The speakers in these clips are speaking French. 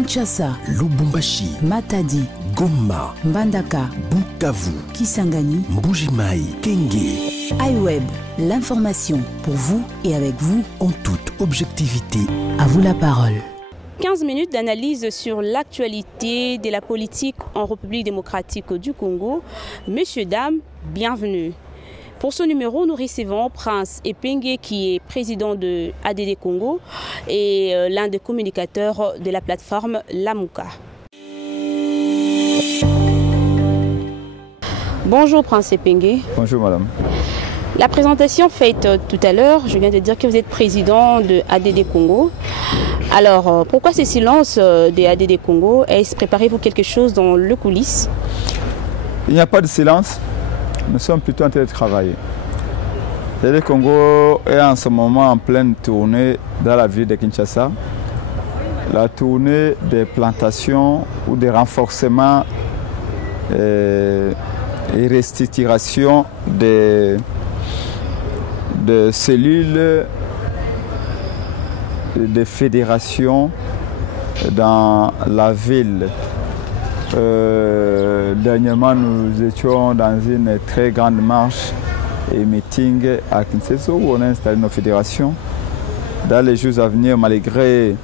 Kinshasa, Lubumbashi, Matadi, Goma, Mbandaka, Bukavu, Kisangani, Mbujimai, Kenge. iWeb, l'information pour vous et avec vous En toute objectivité. À vous la parole. 15 minutes d'analyse sur l'actualité de la politique en République démocratique du Congo. Messieurs, dames, bienvenue. Pour ce numéro, nous recevons Prince Epenge qui est président de ADD Congo et l'un des communicateurs de la plateforme Lamuka. Bonjour Prince Epenge. Bonjour madame. La présentation faite tout à l'heure, je viens de dire que vous êtes président de ADD Congo. Alors, pourquoi ce silence de ADD Congo? Est-ce préparez-vous quelque chose dans le coulisses? Il n'y a pas de silence. Nous sommes plutôt en train de travailler. ADD Congo est en ce moment en pleine tournée dans la ville de Kinshasa. La tournée des plantations ou des renforcements et restructuration des cellules de fédération dans la ville. Dernièrement, nous étions dans une très grande marche et meeting à Kinshasa où on a installé nos fédérations. Dans les jours à venir, malgré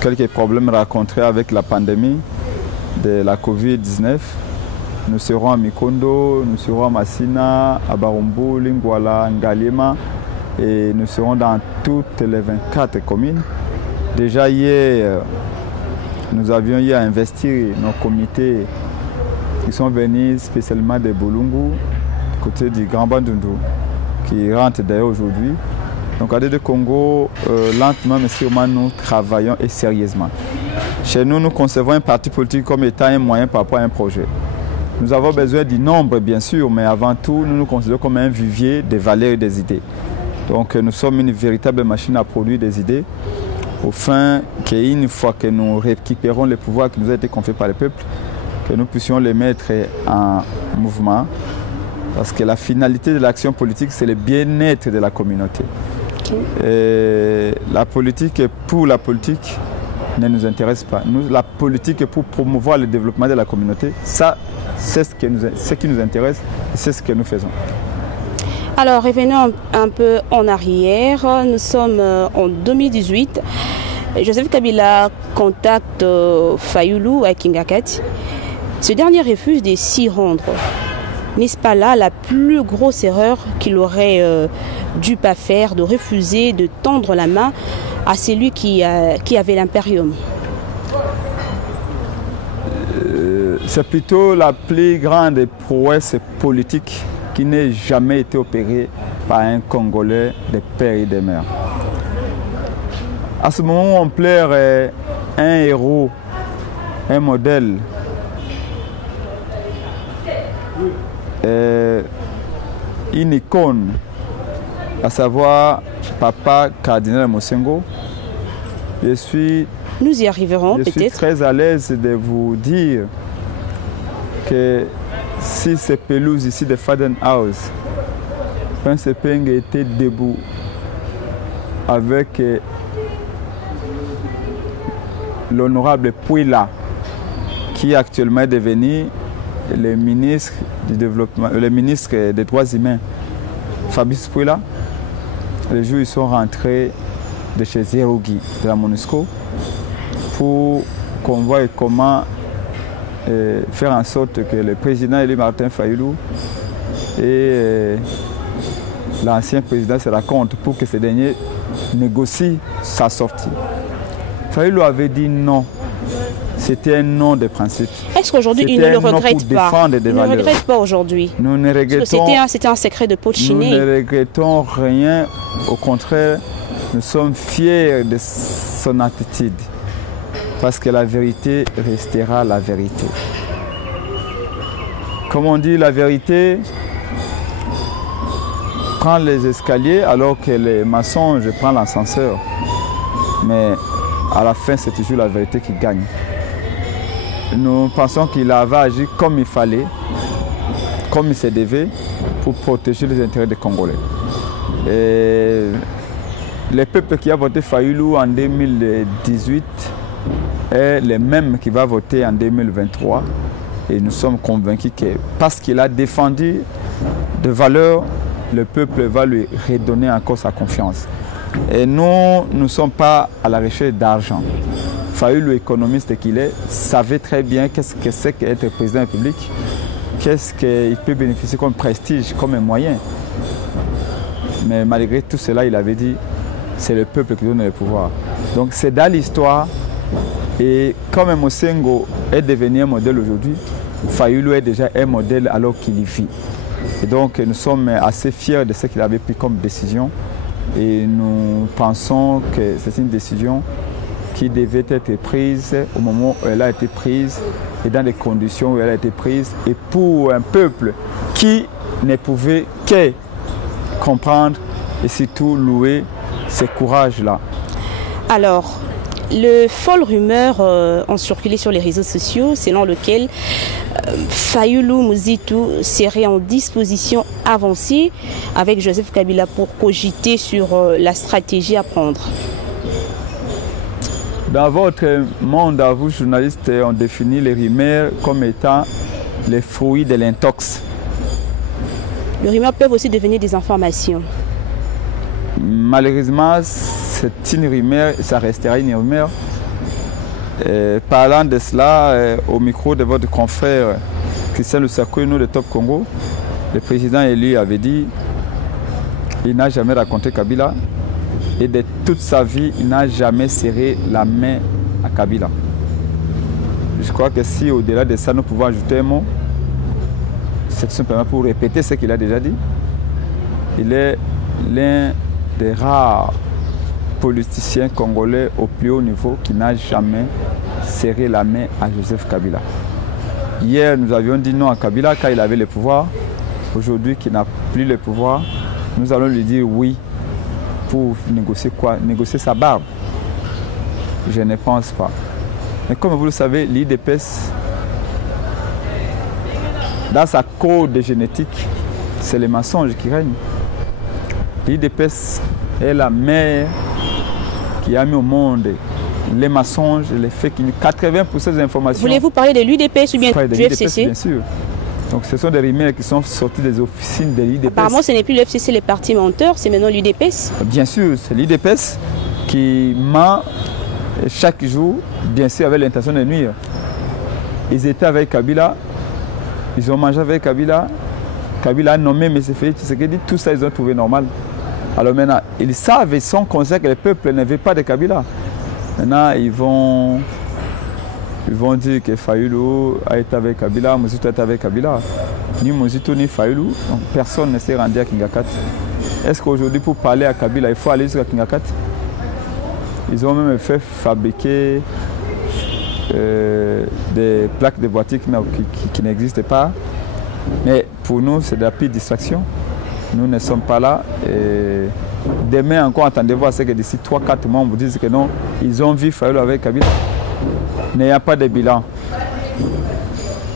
quelques problèmes rencontrés avec la pandémie de la Covid-19, nous serons à Mikondo, nous serons à Massina, à Barumbu, Lingwala, Ngalema et nous serons dans toutes les 24 communes. Déjà hier, nous avions eu à investir nos comités qui sont venus spécialement de Bolungu, côté du Grand Bandundu, qui rentrent d'ailleurs aujourd'hui. Donc à ADD Congo, lentement mais sûrement nous travaillons et sérieusement. Chez nous, nous concevons un parti politique comme étant un moyen par rapport à un projet. Nous avons besoin du nombre, bien sûr, mais avant tout, nous nous considérons comme un vivier des valeurs et des idées. Donc, nous sommes une véritable machine à produire des idées, au fin qu'une fois que nous récupérons les pouvoirs qui nous ont été confiés par le peuple, que nous puissions les mettre en mouvement. Parce que la finalité de l'action politique, c'est le bien-être de la communauté. Et la politique pour la politique ne nous intéresse pas. Nous, la politique pour promouvoir le développement de la communauté, ça, c'est ce qui nous intéresse, c'est ce que nous faisons. Alors, revenons un peu en arrière. Nous sommes en 2018. Joseph Kabila contacte Fayulu à Kingakati. Ce dernier refuse de s'y rendre. N'est-ce pas là la plus grosse erreur qu'il aurait dû pas faire, de refuser de tendre la main à celui qui avait l'impérium? C'est plutôt la plus grande prouesse politique qui n'ait jamais été opérée par un Congolais de père et de mère. À ce moment où on pleure un héros, un modèle, une icône, à savoir Papa Cardinal Mosengo, nous y arriverons peut-être. Je suis très à l'aise de vous dire que si ces pelouses ici de Faden House, Prince Epenge était debout avec l'honorable Pouila, qui actuellement est devenu le ministre du développement, le ministre des droits humains, Fabrice Pouila. Les jours ils sont rentrés de chez Zerogi, de la MONUSCO, pour qu'on voie comment faire en sorte que le président élu Martin Fayulu et l'ancien président se rencontrent pour que ce dernier négocie sa sortie. Fayulu avait dit non. C'était un non de principe. Est-ce qu'aujourd'hui il ne le regrette pas? Il ne le regrette pas aujourd'hui. Nous ne regrettons. C'était un secret de Pochiné. Nous ne regrettons rien. Au contraire, nous sommes fiers de son attitude. Parce que la vérité restera la vérité. Comme on dit, la vérité prend les escaliers alors que les mensonges prennent l'ascenseur. Mais à la fin, c'est toujours la vérité qui gagne. Nous pensons qu'il avait agi comme il fallait, comme il se devait, pour protéger les intérêts des Congolais. Et le peuple qui a voté Fayulu en 2018 est le même qui va voter en 2023. Et nous sommes convaincus que parce qu'il a défendu des valeurs, le peuple va lui redonner encore sa confiance. Et nous ne sommes pas à la recherche d'argent. Fayulu, économiste qu'il est, savait très bien qu'est-ce que c'est qu'être président de la République, qu'est-ce qu'il peut bénéficier comme prestige, comme un moyen. Mais malgré tout cela, il avait dit, c'est le peuple qui donne le pouvoir. Donc c'est dans l'histoire. Et comme Mosengo est devenu un modèle aujourd'hui, Fayulu est déjà un modèle alors qu'il y vit. Et donc nous sommes assez fiers de ce qu'il avait pris comme décision. Et nous pensons que c'est une décision qui devait être prise au moment où elle a été prise et dans les conditions où elle a été prise. Et pour un peuple qui ne pouvait que comprendre et surtout louer ce courage-là. Alors, le folle rumeur ont circulé sur les réseaux sociaux selon lequel Fayulu Muzitu serait en disposition avancée avec Joseph Kabila pour cogiter sur la stratégie à prendre. Dans votre monde, à vous journalistes, on définit les rumeurs comme étant les fruits de l'intox. Les rumeurs peuvent aussi devenir des informations. Malheureusement, c'est une rumeur, ça restera une rumeur. Parlant de cela, au micro de votre confrère Christian Lusakweno de Top Congo, le président élu avait dit qu'il n'a jamais raconté Kabila et de toute sa vie, il n'a jamais serré la main à Kabila. Je crois que si au-delà de ça, nous pouvons ajouter un mot, c'est simplement pour répéter ce qu'il a déjà dit. Il est l'un des rares politiciens congolais au plus haut niveau qui n'a jamais serré la main à Joseph Kabila. Hier, nous avions dit non à Kabila quand il avait le pouvoir. Aujourd'hui, qu'il n'a plus le pouvoir, nous allons lui dire oui pour négocier quoi? Négocier sa barbe. Je ne pense pas. Mais comme vous le savez, l'IDPS, dans sa code génétique, c'est les mensonges qui règnent. L'IDPS est la mère qui a mis au monde les mensonges, les fake news, 80% des informations. Voulez-vous parler de l'UDPS ou bien du FCC? Bien sûr. Donc ce sont des rumeurs qui sont sorties des officines de l'IDPS. Apparemment, ce n'est plus le FCC, les partis menteurs, c'est maintenant l'UDPS. Bien sûr, c'est l'IDPS qui ment chaque jour, bien sûr avec l'intention de nuire. Ils étaient avec Kabila, ils ont mangé avec Kabila, Kabila a nommé M. Félix Tshisekedi, tout ça ils ont trouvé normal. Alors maintenant, ils savent et sont conscients que le peuple ne veut pas de Kabila. Maintenant, ils vont dire que Fayulu a été avec Kabila, Muzitu a été avec Kabila. Ni Muzitu ni Fayulu, donc personne ne s'est rendu à Kingakat. Est-ce qu'aujourd'hui, pour parler à Kabila, il faut aller jusqu'à Kingakat? Ils ont même fait fabriquer des plaques de voitures qui n'existent pas. Mais pour nous, c'est de la pire distraction. Nous ne sommes pas là. Et demain encore, attendez voir ce que d'ici 3-4 mois, on vous dise que non, ils ont vu Fayulu avec Kabila. Mais il n'y a pas de bilan.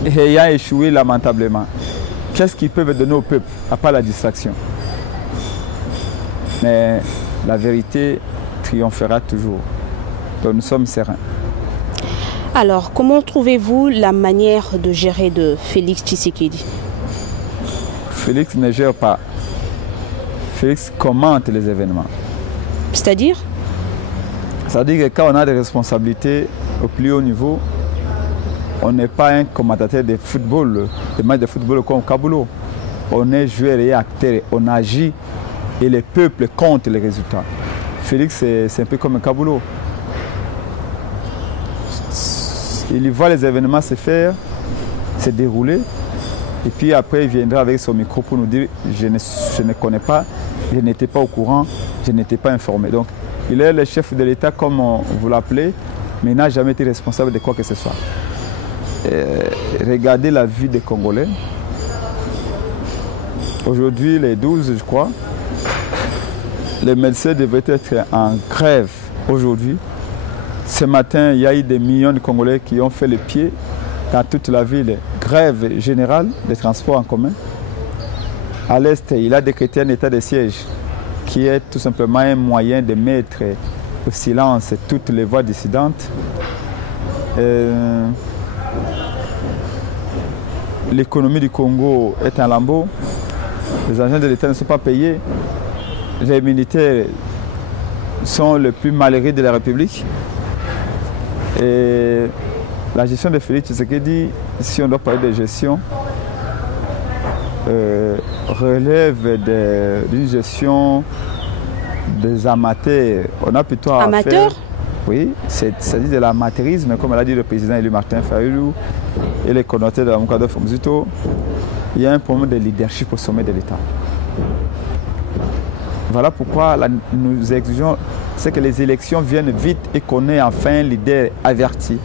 Et il a échoué lamentablement. Qu'est-ce qu'ils peuvent donner au peuple, à part la distraction? Mais la vérité triomphera toujours. Donc nous sommes sereins. Alors, comment trouvez-vous la manière de gérer de Félix Tshisekedi? Félix ne gère pas. Félix commente les événements. C'est-à-dire? C'est-à-dire que quand on a des responsabilités au plus haut niveau, on n'est pas un commentateur de football, de matchs de football comme Kabulo. On est joueur et acteur, on agit et le peuple compte les résultats. Félix, c'est un peu comme un Kabulo. Il voit les événements se faire, se dérouler, et puis après il viendra avec son micro pour nous dire je ne connais pas, je n'étais pas au courant, je n'étais pas informé. Donc il est le chef de l'État comme vous l'appelez, mais il n'a jamais été responsable de quoi que ce soit. Regardez la vie des Congolais. Aujourd'hui, les 12, je crois, les médecins devaient être en grève aujourd'hui. Ce matin, il y a eu des millions de Congolais qui ont fait le pied dans toute la ville. Grève générale des transports en commun. À l'Est, il a décrété un état de siège qui est tout simplement un moyen de mettre au silence toutes les voix dissidentes. l'économie du Congo est en lambeau, les agents de l'État ne sont pas payés, les militaires sont les plus malheureux de la République. Et la gestion de Félix Tshisekedi, si on doit parler de gestion, relève d'une gestion des amateurs. On a plutôt à faire, oui, c'est dit de l'amateurisme, comme l'a dit le président élu Martin Fayulu et les connotés de la Mukado Fomzito. Il y a un problème de leadership au sommet de l'État. Voilà pourquoi nous exigeons que les élections viennent vite et qu'on ait enfin un leader averti,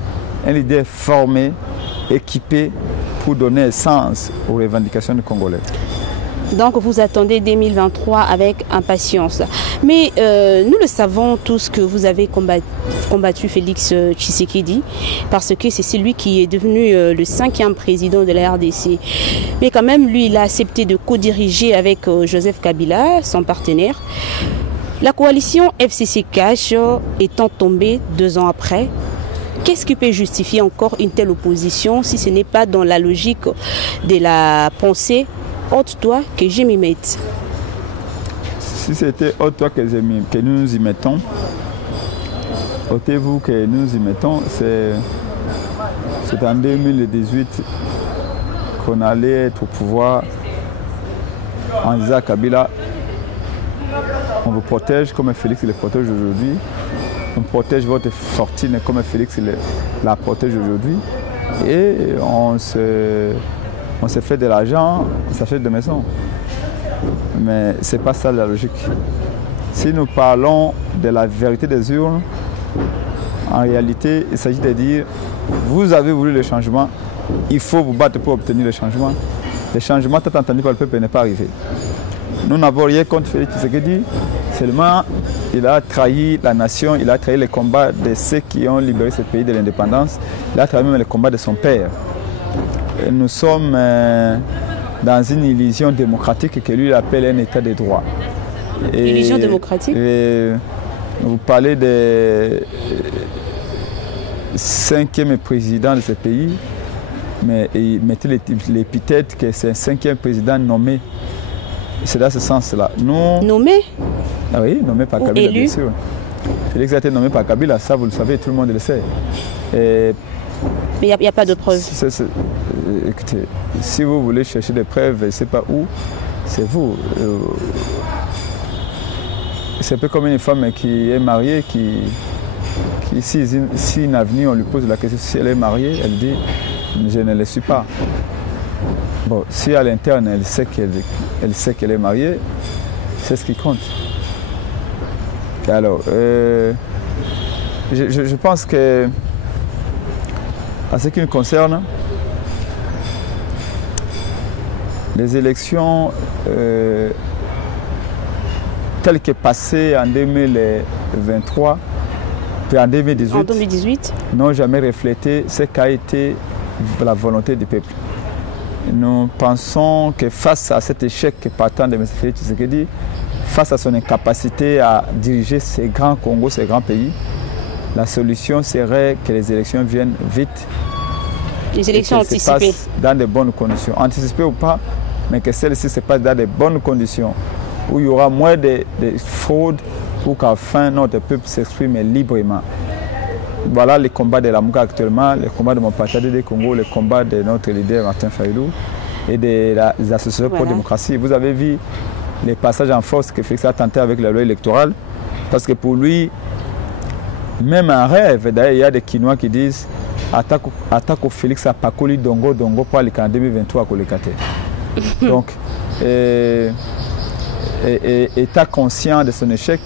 un leader formé, équipé pour donner sens aux revendications des Congolais. Donc vous attendez 2023 avec impatience. Mais nous le savons tous que vous avez combattu Félix Tshisekedi parce que c'est celui qui est devenu le 5e président de la RDC. Mais quand même, lui, il a accepté de co-diriger avec Joseph Kabila, son partenaire. La coalition FCC Cash étant tombée 2 ans après, qu'est-ce qui peut justifier encore une telle opposition si ce n'est pas dans la logique de la pensée « ôte-toi que je m'y mette ». Si c'était « ôte-toi que nous nous y mettons », ôtez-vous que nous nous y mettons, c'est en 2018 qu'on allait être au pouvoir en disant à Kabila, on vous protège comme Félix le protège aujourd'hui. On protège votre fortune comme Félix la protège aujourd'hui. Et on se fait de l'argent, on s'achète des maisons. Mais ce n'est pas ça la logique. Si nous parlons de la vérité des urnes, en réalité, il s'agit de dire, vous avez voulu le changement, il faut vous battre pour obtenir le changement. Le changement tant entendu par le peuple n'est pas arrivé. Nous n'avons rien contre Félix Tshisekedi, seulement il a trahi la nation, il a trahi les combats de ceux qui ont libéré ce pays de l'indépendance, il a trahi même les combats de son père. Et nous sommes dans une illusion démocratique que lui appelle un état de droit. Illusion démocratique? Vous parlez de 5e président de ce pays, mais il mettait l'épithète que c'est un 5e président nommé. C'est dans ce sens-là. Nommé? Ah oui, nommé par Kabila, élu? bien sûr. Félix a été nommé par Kabila, ça vous le savez, tout le monde le sait. Et mais il n'y a pas de preuves. Écoutez, si vous voulez chercher des preuves, je ne sais pas où, c'est vous. C'est un peu comme une femme qui est mariée, si une avenir, on lui pose la question si elle est mariée, elle dit « je ne le suis pas ». Bon, si à l'interne, elle sait qu'elle est mariée, c'est ce qui compte. Alors, je pense que, en ce qui me concerne, les élections telles que passées en 2023, puis en 2018, n'ont jamais reflété ce qu'a été la volonté du peuple. Nous pensons que face à cet échec partant de M. Félix Tshisekedi, face à son incapacité à diriger ces grands Congos, ces grands pays, la solution serait que les élections viennent vite. Les élections anticipées. Dans de bonnes conditions. Anticipées ou pas, mais que celles-ci se passent dans de bonnes conditions, où il y aura moins de fraude pour qu'enfin notre peuple s'exprime librement. Voilà les combats de la Mouka actuellement, les combats de mon parti des Congo, les combats de notre leader Martin Fayulu et des associations pour la démocratie. Vous avez vu les passages en force que Félix a tenté avec la loi électorale, parce que pour lui, même un rêve, d'ailleurs il y a des Quinois qui disent attaque au Félix à Pakoli Dongo pour aller en 2023 à Kolekate. Donc, étant conscient de son échec,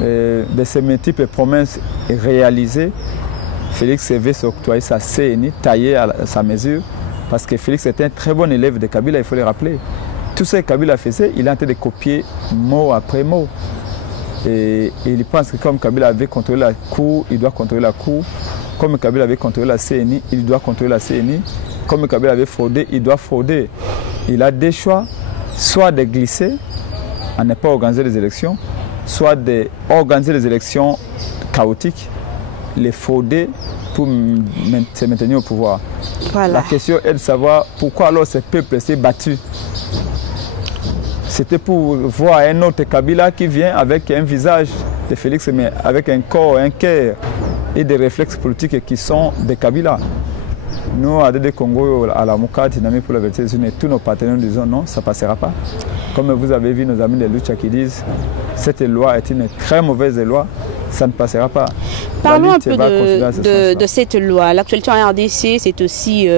de ces multiples promesses réalisées, Félix veut s'octroyer sa CNI taillée à sa mesure, parce que Félix était un très bon élève de Kabila, il faut le rappeler. Tout ce que Kabila faisait, il est en train de copier mot après mot. Et il pense que comme Kabila avait contrôlé la Cour, il doit contrôler la Cour. Comme Kabila avait contrôlé la CNI, il doit contrôler la CNI. Comme Kabila avait fraudé, il doit frauder. Il a des choix, soit de glisser, à ne pas organiser les élections, soit d'organiser les élections chaotiques, les frauder pour se maintenir au pouvoir. Voilà. La question est de savoir pourquoi alors ce peuple s'est battu. C'était pour voir un autre Kabila qui vient avec un visage de Félix, mais avec un corps, un cœur et des réflexes politiques qui sont des Kabila. Nous, à DD Congo, à la Mouka, Dynamique pour la vérité, tous nos partenaires nous disons non, ça ne passera pas. Comme vous avez vu nos amis de Lucha qui disent cette loi est une très mauvaise loi, ça ne passera pas. Parlons un peu de cette loi. L'actualité en RDC, c'est aussi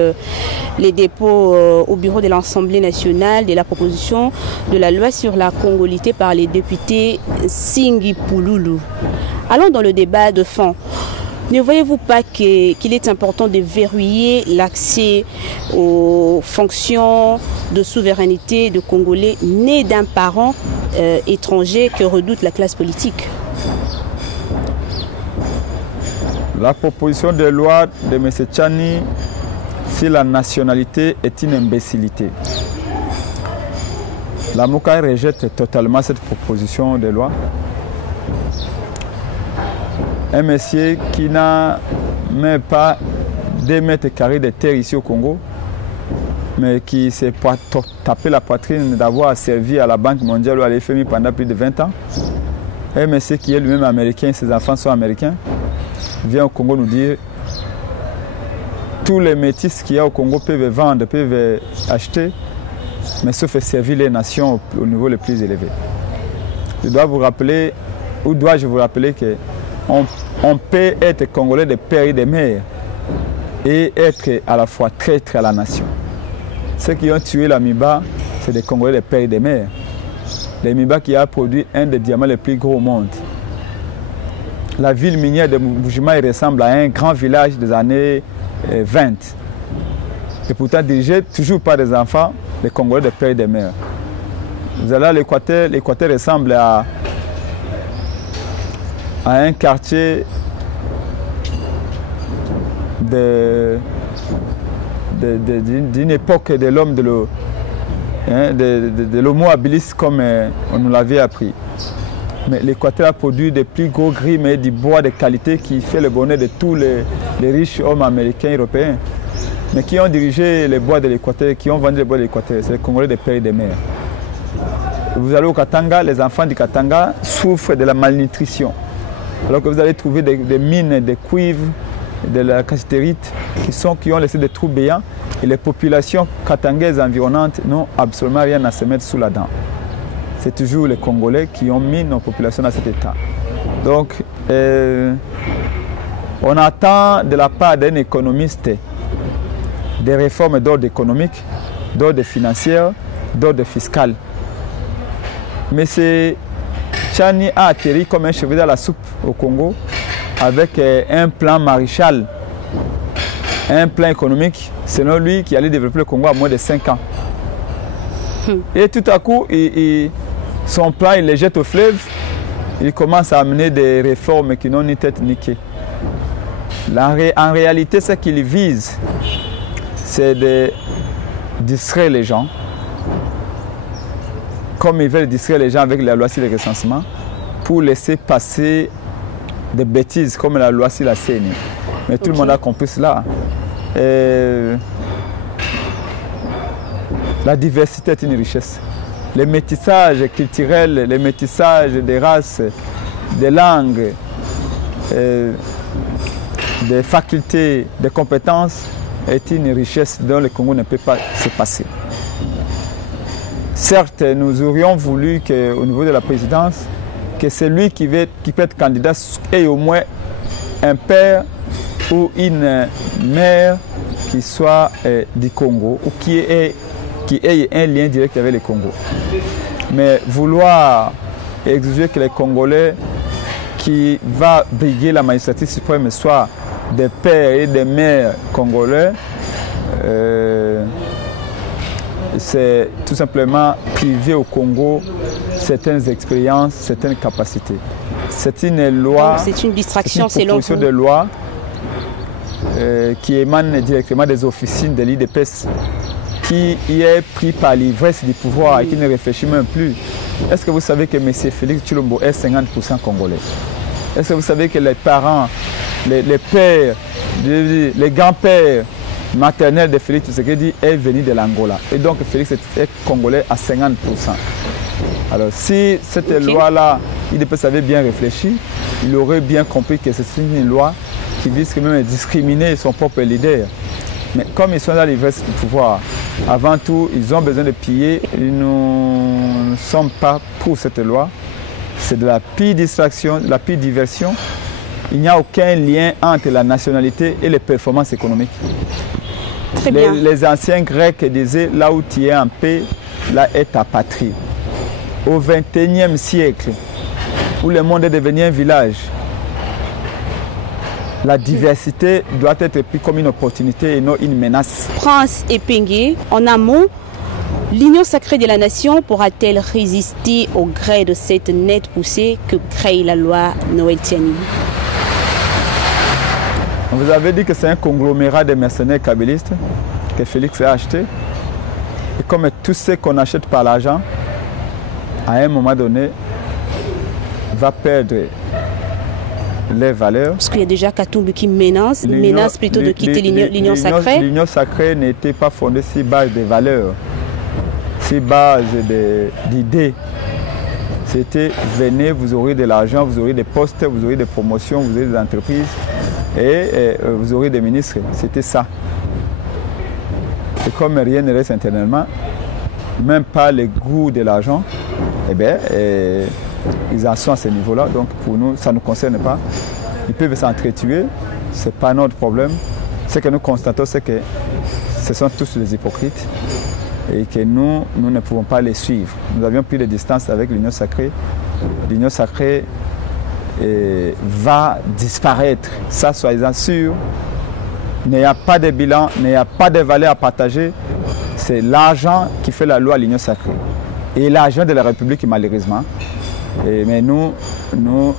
les dépôts au bureau de l'Assemblée nationale de la proposition de la loi sur la congolité par les députés Singi Pouloulou. Allons dans le débat de fond. Ne voyez-vous pas qu'il est important de verrouiller l'accès aux fonctions de souveraineté de Congolais nés d'un parent étranger que redoute la classe politique? La proposition de loi de M. Tchani sur la nationalité est une imbécilité. La Mouka rejette totalement cette proposition de loi. Un monsieur qui n'a même pas 2 mètres carrés de terre ici au Congo, mais qui s'est tapé la poitrine d'avoir servi à la Banque mondiale ou à l'FMI pendant plus de 20 ans. Un monsieur qui est lui-même américain, ses enfants sont américains, vient au Congo nous dire tous les métis qu'il y a au Congo peuvent vendre, peuvent acheter, mais sauf servir les nations au niveau le plus élevé. Je dois vous rappeler, ou dois-je vous rappeler que on peut être Congolais de père et de mère et être à la fois traître à la nation. Ceux qui ont tué la Miba, c'est des Congolais de père et de mère. La Miba qui a produit un des diamants les plus gros au monde. La ville minière de Mboujima ressemble à un grand village des années 20. Et pourtant dirigé toujours par des enfants, des Congolais de père et de mère. Vous allez à l'Équateur, l'Équateur ressemble à un quartier d'une époque de l'homme de l'homo habilis comme on nous l'avait appris. Mais l'Équateur a produit des plus gros gris, mais du bois de qualité qui fait le bonheur de tous les riches hommes américains et européens. Mais qui ont dirigé les bois de l'Équateur, qui ont vendu les bois de l'Équateur, c'est les Congolais des pères et des mères. Vous allez au Katanga, les enfants du Katanga souffrent de la malnutrition. Alors que vous allez trouver des mines de cuivre, de la cassiterite qui ont laissé des trous béants et les populations katangaises environnantes n'ont absolument rien à se mettre sous la dent. C'est toujours les Congolais qui ont mis nos populations dans cet état. Donc, on attend de la part d'un économiste des réformes d'ordre économique, d'ordre financier, d'ordre fiscal. Mais c'est Tchani a atterri comme un cheveu dans la soupe au Congo avec un plan Maréchal, un plan économique, selon lui, qui allait développer le Congo à moins de 5 ans. Et tout à coup, son plan, il les jette au fleuve, il commence à amener des réformes qui n'ont ni tête ni queue. En réalité, ce qu'il vise, c'est de distraire les gens, comme ils veulent distraire les gens avec la loi sur le recensement, pour laisser passer des bêtises comme la loi sur la CENI. Mais tout le monde a compris cela. La diversité est une richesse. Les métissages culturels, les métissages des races, des langues, des facultés, des compétences est une richesse dont le Congo ne peut pas se passer. Certes, nous aurions voulu qu'au niveau de la présidence, que celui qui peut être candidat ait au moins un père ou une mère qui soit du Congo ou qui ait un lien direct avec le Congo. Mais vouloir exiger que les Congolais qui va briguer la magistrature suprême soient des pères et des mères congolais, c'est tout simplement priver au Congo certaines expériences, certaines capacités. C'est une loi, c'est une distraction, c'est une proposition de loi qui émane directement des officines de l'IDPS, qui y est pris par l'ivresse du pouvoir et qui ne réfléchit même plus. Est-ce que vous savez que M. Félix Tshilombo est 50% congolais? Est-ce que vous savez que les parents les pères, les grands-pères maternels de Félix Tshisekedi est venu de l'Angola. Et donc Félix est congolais à 50%. Alors si cette loi-là, il avait bien réfléchi, il aurait bien compris que c'est une loi qui vise quand même à discriminer son propre leader. Mais comme ils sont dans l'ivraie du pouvoir, avant tout, ils ont besoin de piller. Nous ne sommes pas pour cette loi. C'est de la pire distraction, de la pire diversion. Il n'y a aucun lien entre la nationalité et les performances économiques. Très bien. Les anciens Grecs disaient, là où tu es en paix, là est ta patrie. Au XXIe siècle, où le monde est devenu un village, la diversité doit être prise comme une opportunité et non une menace. Prince Epenge, en amont, l'Union sacrée de la nation pourra-t-elle résister au gré de cette nette poussée que crée la loi Noël Tiani? Vous avez dit que c'est un conglomérat de mercenaires kabylistes que Félix a acheté. Et comme tout ce qu'on achète par l'argent, à un moment donné, va perdre les valeurs. Parce qu'il y a déjà Katumbi qui menace plutôt de quitter l'Union sacrée. L'Union sacrée n'était pas fondée sur base de valeurs, sur base d'idées. C'était venez, vous aurez de l'argent, vous aurez des postes, vous aurez des promotions, vous aurez des entreprises et vous aurez des ministres. C'était ça. Et comme rien ne reste intérieurement, même pas le goût de l'argent, eh bien, ils en sont à ce niveau-là. Donc pour nous, ça ne nous concerne pas. Ils peuvent s'entretuer, ce n'est pas notre problème. Ce que nous constatons, c'est que ce sont tous des hypocrites et que nous ne pouvons pas les suivre. Nous avions pris des distances avec l'Union sacrée. L'Union sacrée va disparaître, ça soyez-en sûrs. Il n'y a pas de bilan, il n'y a pas de valeur à partager. C'est l'argent qui fait la loi à l'Union sacrée. Et l'argent de la République, malheureusement. Mais nous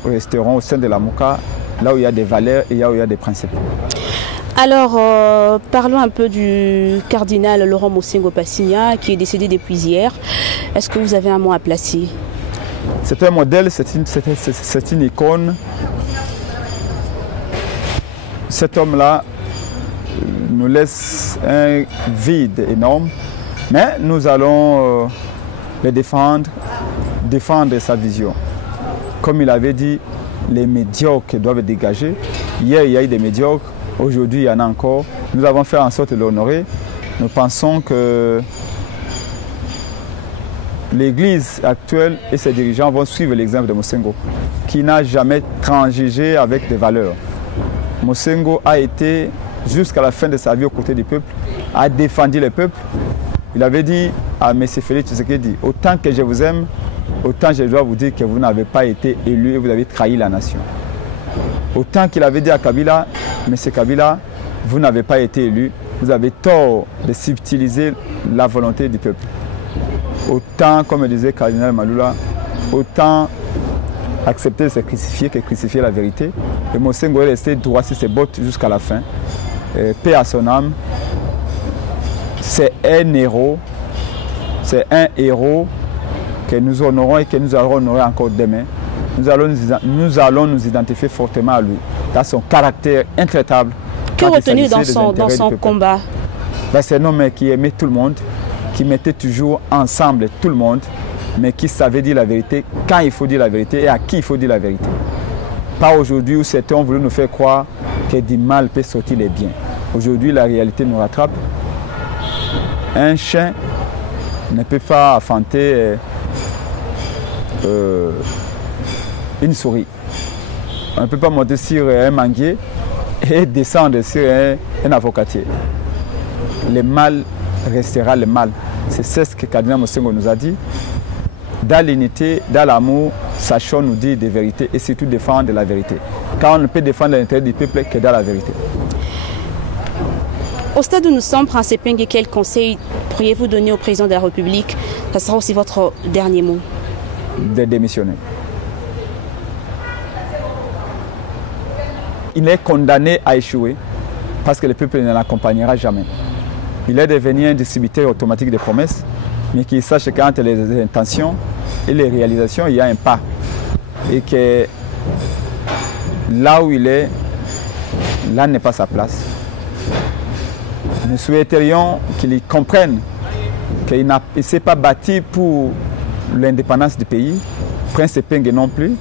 resterons au sein de la MOCA, là où il y a des valeurs et là où il y a des principes. Alors, parlons un peu du cardinal Laurent Mosengo Passigna, qui est décédé depuis hier. Est-ce que vous avez un mot à placer? C'est un modèle, c'est une icône. Cet homme-là nous laisse un vide énorme, mais nous allons le défendre sa vision. Comme il avait dit, les médiocres doivent dégager. Hier, il y a eu des médiocres. Aujourd'hui, il y en a encore. Nous avons fait en sorte de l'honorer. Nous pensons que l'Église actuelle et ses dirigeants vont suivre l'exemple de Mosengo, qui n'a jamais transigé avec des valeurs. Mosengo a été, jusqu'à la fin de sa vie, aux côtés du peuple, a défendu le peuple. Il avait dit à M. Félix Tshisekedi, autant que je vous aime, autant je dois vous dire que vous n'avez pas été élu et vous avez trahi la nation. Autant qu'il avait dit à Kabila, M. Kabila, vous n'avez pas été élu, vous avez tort de subtiliser la volonté du peuple. Autant, comme disait Cardinal Malula, autant accepter de se crucifier que crucifier la vérité. Et Mosengo est resté droit sur ses bottes jusqu'à la fin. Paix à son âme. C'est un héros. C'est un héros que nous honorons et que nous allons honorer encore demain. Nous allons nous identifier fortement à lui, dans son caractère intraitable. Que retenir dans son combat? C'est un homme qui aimait tout le monde, qui mettait toujours ensemble tout le monde, mais qui savait dire la vérité quand il faut dire la vérité et à qui il faut dire la vérité. Pas aujourd'hui où certains ont voulu nous faire croire que du mal peut sortir les biens. Aujourd'hui, la réalité nous rattrape. Un chien ne peut pas affronter une souris. On ne peut pas monter sur un manguier et descendre sur un avocatier. Le mal restera le mal. C'est ce que Cardinal Mosengo nous a dit. Dans l'unité, dans l'amour, sachons nous dire des vérités et surtout défendre la vérité. Car on ne peut défendre l'intérêt du peuple que dans la vérité. Au stade où nous sommes, Prince Epenge, quel conseil pourriez-vous donner au président de la République? Ça sera aussi votre dernier mot. De démissionner. Il est condamné à échouer parce que le peuple ne l'accompagnera jamais. Il est devenu un distributeur automatique des promesses, mais qu'il sache qu'entre les intentions et les réalisations, il y a un pas. Et que là où il est, là n'est pas sa place. Nous souhaiterions qu'il comprenne qu'il ne s'est pas bâti pour l'indépendance du pays, Prince Epenge non plus,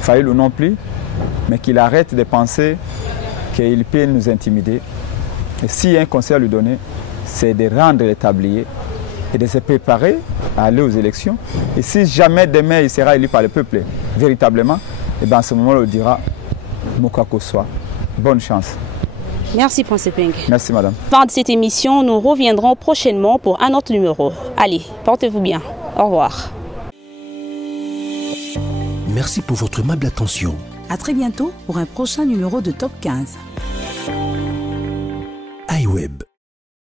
Fayulu non plus, mais qu'il arrête de penser qu'il peut nous intimider. Et s'il y a un conseil à lui donner, c'est de rendre le tablier et de se préparer à aller aux élections. Et si jamais demain il sera élu par le peuple, véritablement, et bien à ce moment-là, on dira Mokako soit. Bonne chance. Merci Prince Epenge. Merci madame. Fin de cette émission, nous reviendrons prochainement pour un autre numéro. Allez, portez-vous bien. Au revoir. Merci pour votre aimable attention. À très bientôt pour un prochain numéro de Top 15. iWeb.